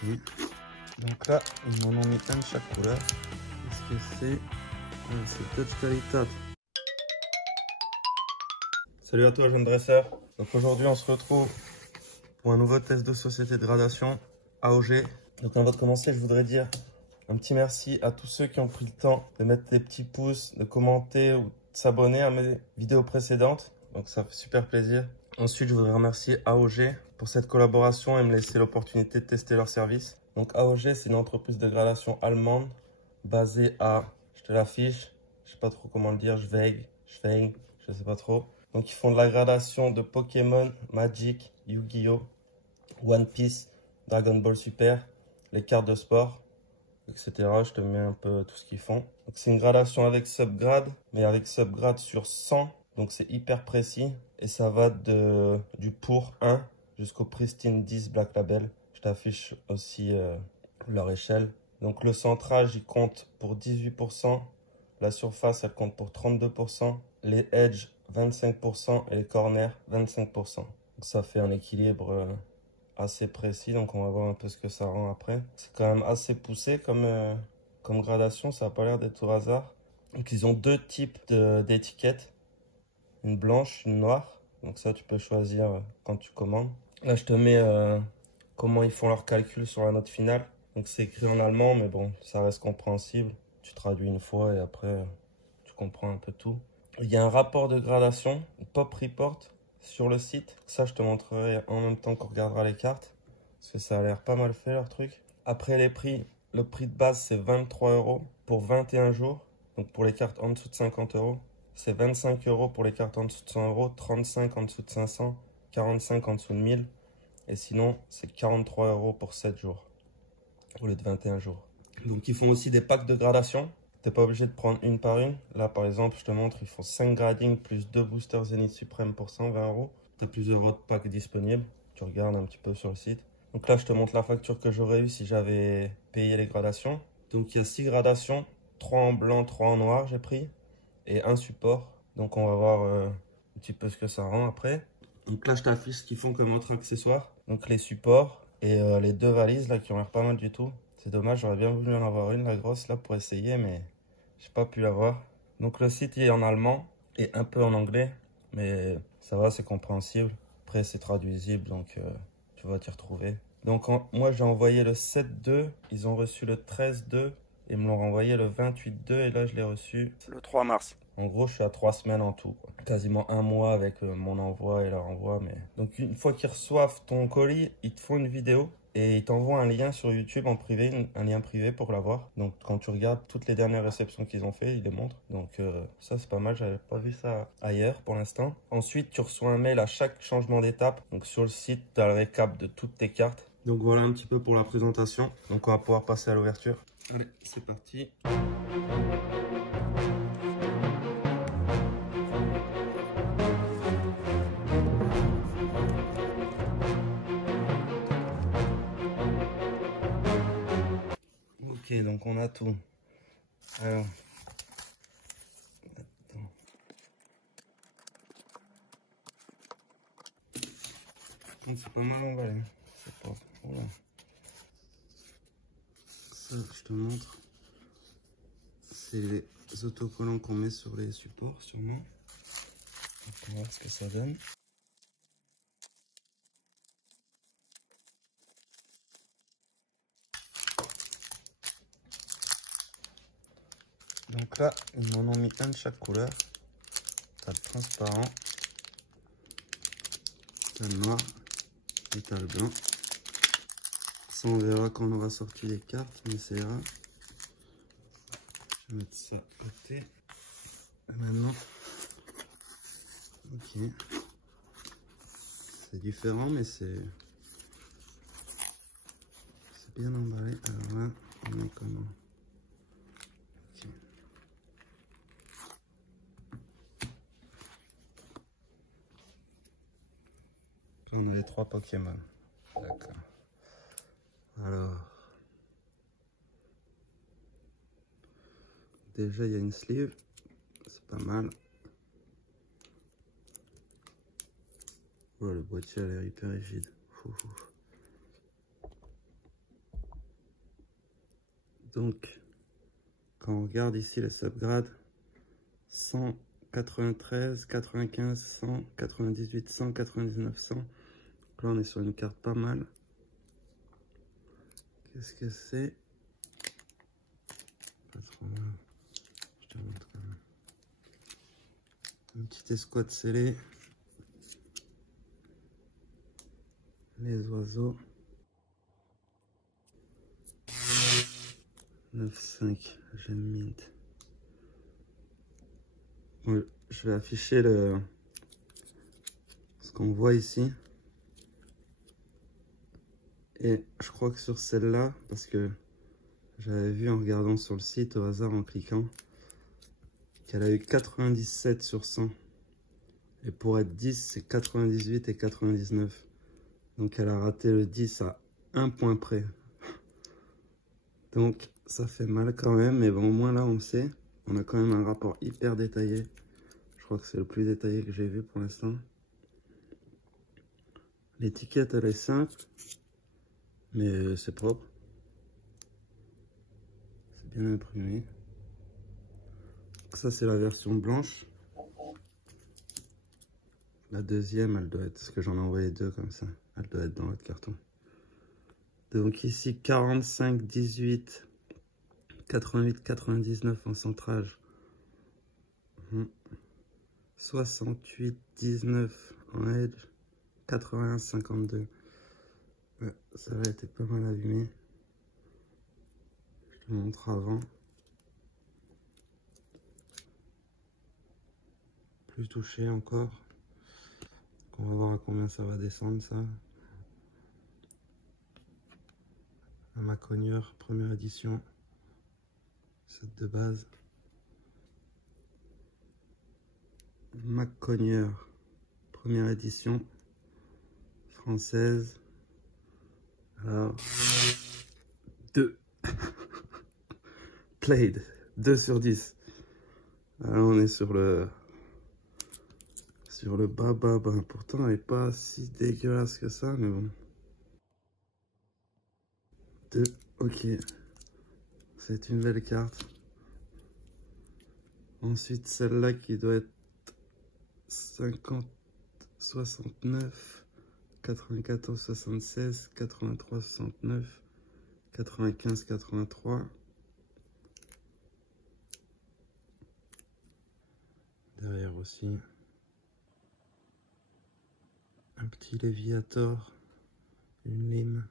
Ok. Donc là, ils m'en ont mis un de chaque couleur. Qu'est-ce que c'est? C'est Touch Qualitat. Salut à toi, jeune dresseur. Donc aujourd'hui, on se retrouve pour un nouveau test de société de gradation AOG. Donc avant de commencer, je voudrais dire un petit merci à tous ceux qui ont pris le temps de mettre des petits pouces, de commenter ou de s'abonner à mes vidéos précédentes. Donc ça fait super plaisir. Ensuite, je voudrais remercier AOG pour cette collaboration et me laisser l'opportunité de tester leur service. Donc AOG, c'est une entreprise de gradation allemande basée à, je te l'affiche, je sais pas trop comment le dire, Schweg, je sais pas trop. Donc ils font de la gradation de Pokémon, Magic, Yu-Gi-Oh, One Piece, Dragon Ball Super, les cartes de sport, etc. Je te mets un peu tout ce qu'ils font. Donc c'est une gradation avec subgrade, mais avec subgrade sur 100. Donc c'est hyper précis et ça va du pour 1 jusqu'au pristine 10 Black Label. Je t'affiche aussi leur échelle. Donc le centrage il compte pour 18%, la surface elle compte pour 32%, les edges 25% et les corners 25%. Donc ça fait un équilibre assez précis, donc on va voir un peu ce que ça rend après. C'est quand même assez poussé comme gradation, ça n'a pas l'air d'être au hasard. Donc ils ont deux types d'étiquettes, une blanche, une noire. Donc ça tu peux choisir quand tu commandes. Là je te mets comment ils font leur calcul sur la note finale. Donc c'est écrit en allemand, mais bon, ça reste compréhensible. Tu traduis une fois et après tu comprends un peu tout. Il y a un rapport de gradation, Pop Report, sur le site. Ça, je te montrerai en même temps qu'on regardera les cartes. Parce que ça a l'air pas mal fait, leur truc. Après les prix, le prix de base, c'est 23 € pour 21 jours. Donc pour les cartes en dessous de 50 €. C'est 25 € pour les cartes en dessous de 100 €, 35 en dessous de 500, 45 en dessous de 1000. Et sinon, c'est 43 € pour 7 jours. Au lieu de 21 jours. Donc ils font aussi des packs de gradation. T'es pas obligé de prendre une par une. Là par exemple, je te montre, ils font 5 gradings plus 2 boosters Zénith Suprême pour 120 €. Tu as plusieurs autres packs disponibles. Tu regardes un petit peu sur le site. Donc là, je te montre la facture que j'aurais eu si j'avais payé les gradations. Donc il y a 6 gradations, 3 en blanc, 3 en noir j'ai pris. Et un support. Donc on va voir un petit peu ce que ça rend après. Donc là, je t'affiche ce qu'ils font comme autre accessoire. Donc les supports et les deux valises là qui ont l'air pas mal du tout. C'est dommage, j'aurais bien voulu en avoir une, la grosse là, pour essayer, mais j'ai pas pu l'avoir. Donc le site il est en allemand et un peu en anglais, mais ça va, c'est compréhensible. Après c'est traduisible, donc tu vas t'y retrouver. Donc moi j'ai envoyé le 7-2, ils ont reçu le 13-2 et me l'ont renvoyé le 28-2 et là je l'ai reçu le 3 mars. En gros, je suis à 3 semaines en tout, quoi. Quasiment un mois avec mon envoi et leur envoi. Mais donc une fois qu'ils reçoivent ton colis, ils te font une vidéo et ils t'envoient un lien sur YouTube en privé, un lien privé pour l'avoir. Donc quand tu regardes toutes les dernières réceptions qu'ils ont fait, ils les montrent. Donc ça c'est pas mal, j'avais pas vu ça ailleurs pour l'instant. Ensuite, tu reçois un mail à chaque changement d'étape. Donc sur le site, tu as le récap de toutes tes cartes. Donc voilà un petit peu pour la présentation. Donc on va pouvoir passer à l'ouverture. Allez, c'est parti. Ok, donc on a tout. Alors, attends. C'est pas mal emballé. C'est pas. Voilà. Ça, je te montre. C'est les autocollants qu'on met sur les supports, sûrement. On va voir ce que ça donne. Donc là, ils m'en ont mis un de chaque couleur. T'as le transparent, t'as le noir et t'as le blanc. Ça, on verra quand on aura sorti les cartes, on essaiera. Je vais mettre ça à côté. Et maintenant, ok. C'est différent, mais c'est bien emballé. Alors là, on met comment? Ok. On a les 3 Pokémon. D'accord. Alors, déjà il y a une sleeve, c'est pas mal. Oh, le boîtier a l'air hyper rigide. Donc, quand on regarde ici les subgrades, 193, 95, 100, 98, 100, 99, 100. Donc là, on est sur une carte pas mal. Qu'est-ce que c'est? Pas trop mal. Je te montre quand même. Une petite escouade scellée. Les oiseaux. 9,5. J'aime mint. Bon, je vais afficher ce qu'on voit ici. Et je crois que sur celle-là, parce que j'avais vu en regardant sur le site au hasard en cliquant, qu'elle a eu 97 sur 100. Et pour être 10, c'est 98 et 99. Donc elle a raté le 10 à 1 point près. Donc ça fait mal quand même, mais bon, au moins là on le sait. On a quand même un rapport hyper détaillé. Je crois que c'est le plus détaillé que j'ai vu pour l'instant. L'étiquette elle est simple, mais c'est propre. C'est bien imprimé. Ça c'est la version blanche. La deuxième, elle doit être, parce que j'en ai envoyé deux comme ça, elle doit être dans l'autre carton. Donc ici 45, 18, 88, 99 en centrage. 68, 19 en edge. 81, 52. Ouais, ça a été pas mal abîmé. Je te montre avant. Plus touché encore. On va voir à combien ça va descendre ça. Un Macogneur, première édition. Set de base. Macogneur, première édition. Française. Alors, 2. Played, 2 sur 10. Alors on est sur le bas. Pourtant elle n'est pas si dégueulasse que ça, mais bon. 2, ok. C'est une belle carte. Ensuite celle-là qui doit être 50, 69, 94, 76, 83, 69, 95, 83. Derrière aussi. Un petit Léviator, une lime,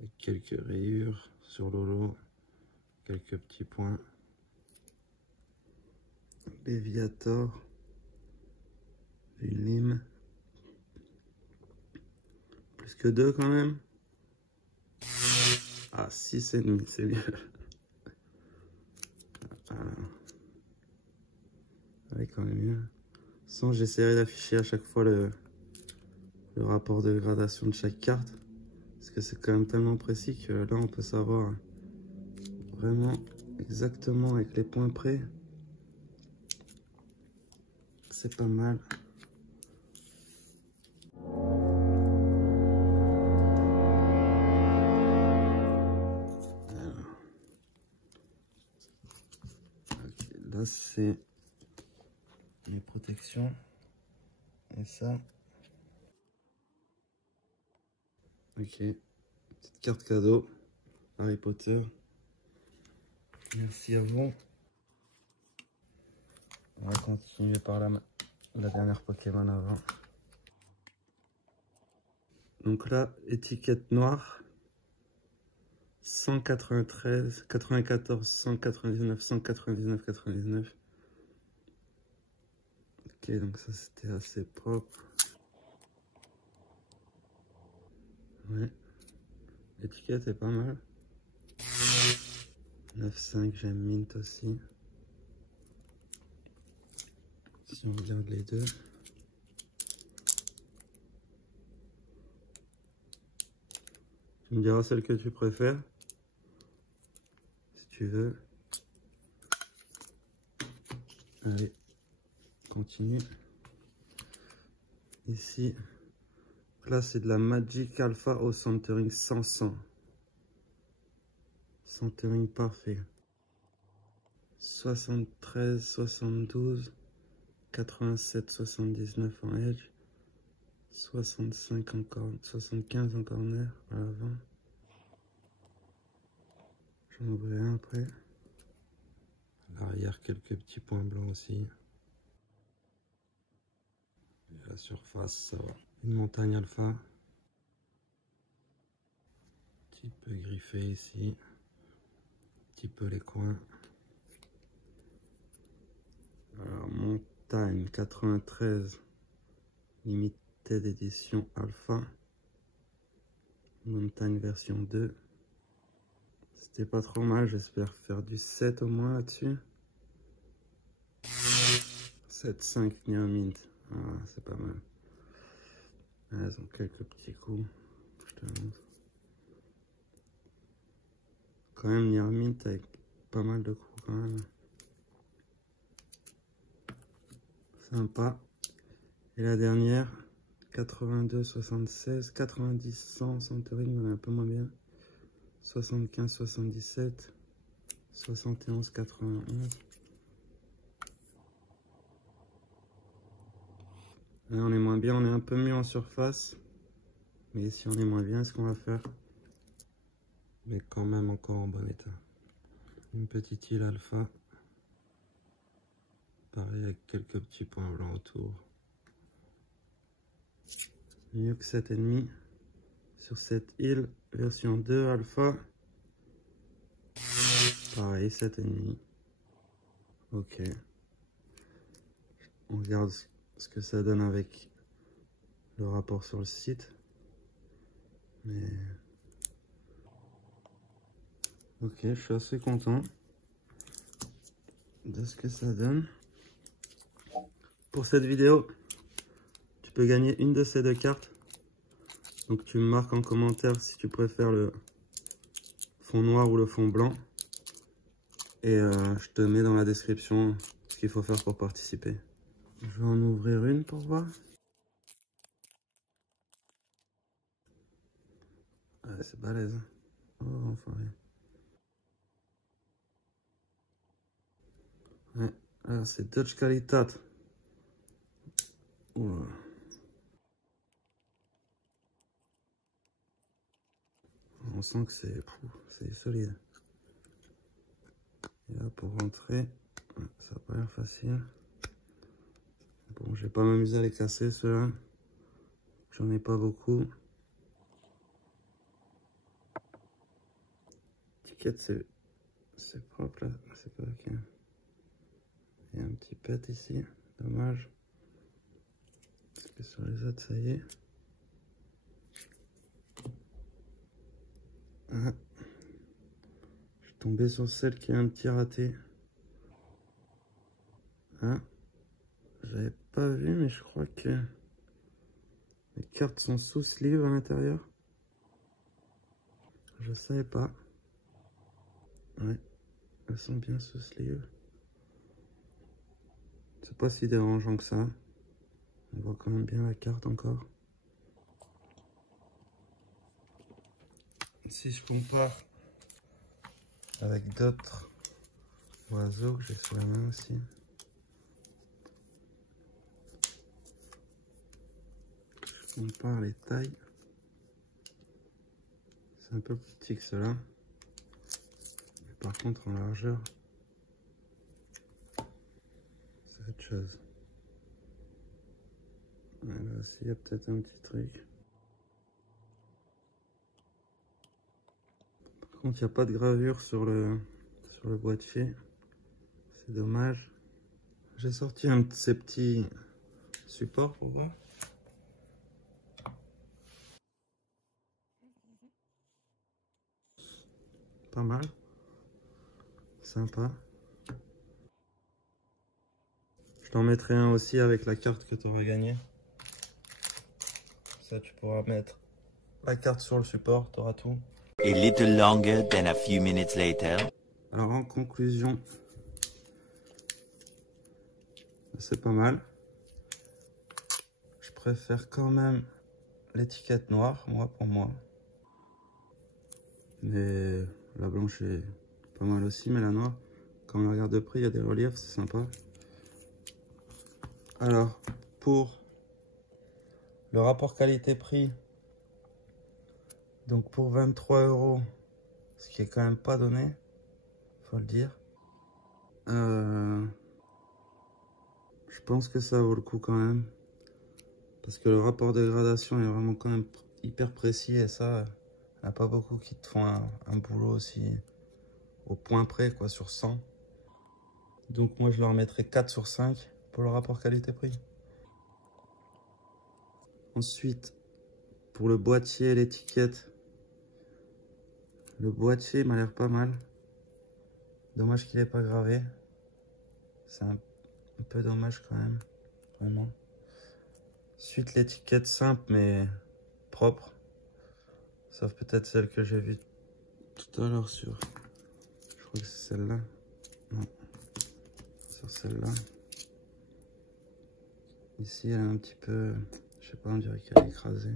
et quelques rayures sur l'holo, quelques petits points. Léviator, une lime, plus que 2 quand même. Ah, 6,5, c'est mieux. Ouais, quand même mieux. Sans, j'essaierai d'afficher à chaque fois le rapport de gradation de chaque carte. Parce que c'est quand même tellement précis que là, on peut savoir vraiment exactement avec les points près. C'est pas mal. Alors. Okay, là, c'est les protections. Et ça. Ok. Petite carte cadeau. Harry Potter. Merci à vous. On va continuer par la dernière Pokémon avant. Donc là, étiquette noire. 193, 94, 199, 199, 99. Ok, donc ça c'était assez propre. Ouais. L'étiquette est pas mal. 9,5, j'aime mint aussi. Si on regarde les deux. Tu me diras celle que tu préfères. Si tu veux. Allez, continue. Ici, là c'est de la Magic Alpha au Centering 100. Centering parfait. 73, 72, 87, 79 en edge. 65 encore, 75 en corner à l'avant. J'en ouvrirai un après. À l'arrière, quelques petits points blancs aussi. Et la surface, ça va. Une montagne alpha. Un petit peu griffé ici. Un petit peu les coins. Alors, montagne 93. Limited édition alpha. Montagne version 2. C'était pas trop mal, j'espère faire du 7 au moins là-dessus. 7,5 Near Mint. Ah, c'est pas mal. Ah, elles ont quelques petits coups. Je te montre. Quand même Near Mint avec pas mal de coups quand même. Sympa. Et la dernière, 82, 76, 90, 100, centering, on est un peu moins bien. 75, 77, 71, 91. Là, on est moins bien, on est un peu mieux en surface. Mais si on est moins bien, ce qu'on va faire. Mais quand même encore en bon état. Une petite île alpha. Pareil avec quelques petits points blancs autour. Mieux que 7,5. Sur cette île, version 2 alpha. Pareil, 7,5. Ok. On regarde ce que ça donne avec le rapport sur le site. Mais... ok, je suis assez content de ce que ça donne. Pour cette vidéo, tu peux gagner une de ces deux cartes. Donc tu me marques en commentaire si tu préfères le fond noir ou le fond blanc. Et je te mets dans la description ce qu'il faut faire pour participer. Je vais en ouvrir une pour voir. Ouais, c'est balèze. Oh, enfoiré. Ouais, alors c'est Dutch Qualitat. Oula. On sent que c'est solide. Et là pour rentrer, ça n'a pas l'air facile. Bon, je vais pas m'amuser à les casser ceux-là. J'en ai pas beaucoup. L'étiquette c'est propre là, c'est pas ok. Il y a un petit pet ici, dommage. Parce que sur les autres ça y est. Ah. Je suis tombé sur celle qui a un petit raté. Ah. J'avais pas vu mais je crois que les cartes sont sous sleeve à l'intérieur. Je savais pas. Ouais, elles sont bien sous sleeve. C'est pas si dérangeant que ça. On voit quand même bien la carte encore. Si je compare avec d'autres oiseaux que j'ai sur la main aussi. Je compare les tailles. C'est un peu plus petit que cela. Par contre en largeur, c'est autre chose. Ouais, là aussi il y a peut-être un petit truc. Par contre il n'y a pas de gravure sur le boîtier. C'est dommage. J'ai sorti un de ces petits supports pour voir. Pas mal. Sympa. Je t'en mettrai un aussi avec la carte que tu auras gagnée. Ça, tu pourras mettre la carte sur le support, tu auras tout. A little longer than a few minutes later. Alors en conclusion, c'est pas mal. Je préfère quand même l'étiquette noire, moi, pour moi. Mais La blanche est pas mal aussi, mais la noire, quand on la regarde de près, il y a des reliefs, c'est sympa. Alors, pour le rapport qualité-prix, donc pour 23 €, ce qui est quand même pas donné, faut le dire. Je pense que ça vaut le coup quand même. Parce que le rapport de gradation est vraiment quand même hyper précis et ça, il n'y en a pas beaucoup qui te font un boulot aussi au point près, quoi, sur 100. Donc moi je leur mettrai 4 sur 5 pour le rapport qualité-prix. Ensuite, pour le boîtier et l'étiquette, le boîtier m'a l'air pas mal. Dommage qu'il n'est pas gravé. C'est un peu dommage quand même, vraiment. Ensuite, l'étiquette simple mais propre. Sauf peut-être celle que j'ai vue tout à l'heure sur... Je crois que c'est celle-là. Non. Sur celle-là. Ici, elle est un petit peu... Je sais pas, on dirait qu'elle est écrasée.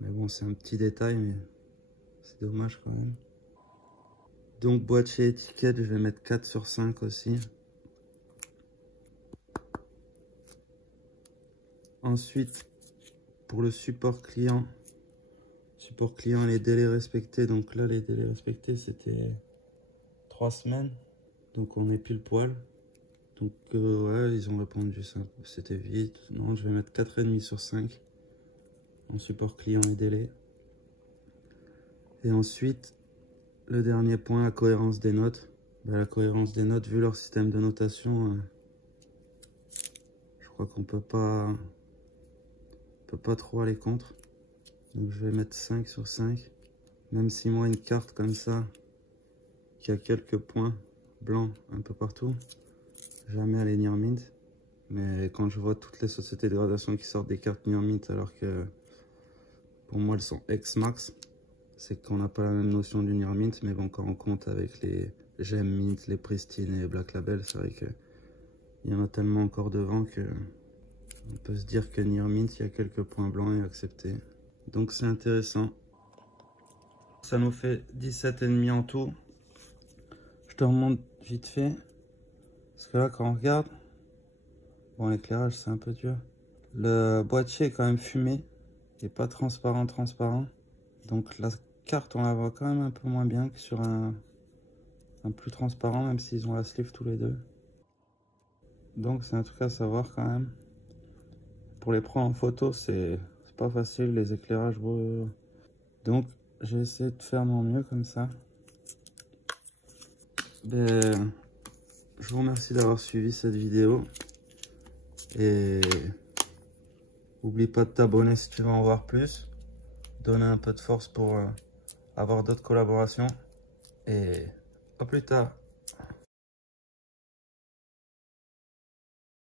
Mais bon, c'est un petit détail, mais c'est dommage quand même. Donc, boîtier étiquette, je vais mettre 4 sur 5 aussi. Ensuite, pour le support client et les délais respectés. Donc là, les délais respectés, c'était 3 semaines. Donc on est pile poil. Donc ouais, ils ont répondu ça. C'était vite. Non, je vais mettre 4,5 sur 5 en support client et délai. Et ensuite, le dernier point, la cohérence des notes. Ben, la cohérence des notes, vu leur système de notation, je crois qu'on peut pas trop aller contre. Donc je vais mettre 5 sur 5. Même si moi, une carte comme ça, qui a quelques points blancs un peu partout, jamais aller Near Mint. Mais quand je vois toutes les sociétés de gradation qui sortent des cartes Near Mint, alors que pour moi elles sont ex-max, c'est qu'on n'a pas la même notion du Near Mint. Mais bon, quand on compte avec les Gem Mint, les Pristine et Black Label, c'est vrai qu'il y en a tellement encore devant que on peut se dire que Near Mint, il y a quelques points blancs et acceptés. Donc c'est intéressant. Ça nous fait 17,5 en tout. Je te remonte vite fait. Parce que là, quand on regarde, bon, l'éclairage, c'est un peu dur. Le boîtier est quand même fumé. Il n'est pas transparent. Donc la carte, on la voit quand même un peu moins bien que sur un plus transparent, même s'ils ont la sleeve tous les deux. Donc c'est un truc à savoir quand même. Pour les prendre en photo, c'est pas facile, les éclairages. Donc j'ai essayé de faire mon mieux comme ça. Ben, je vous remercie d'avoir suivi cette vidéo. Et n'oublie pas de t'abonner si tu veux en voir plus. Donner un peu de force pour avoir d'autres collaborations. Et à plus tard.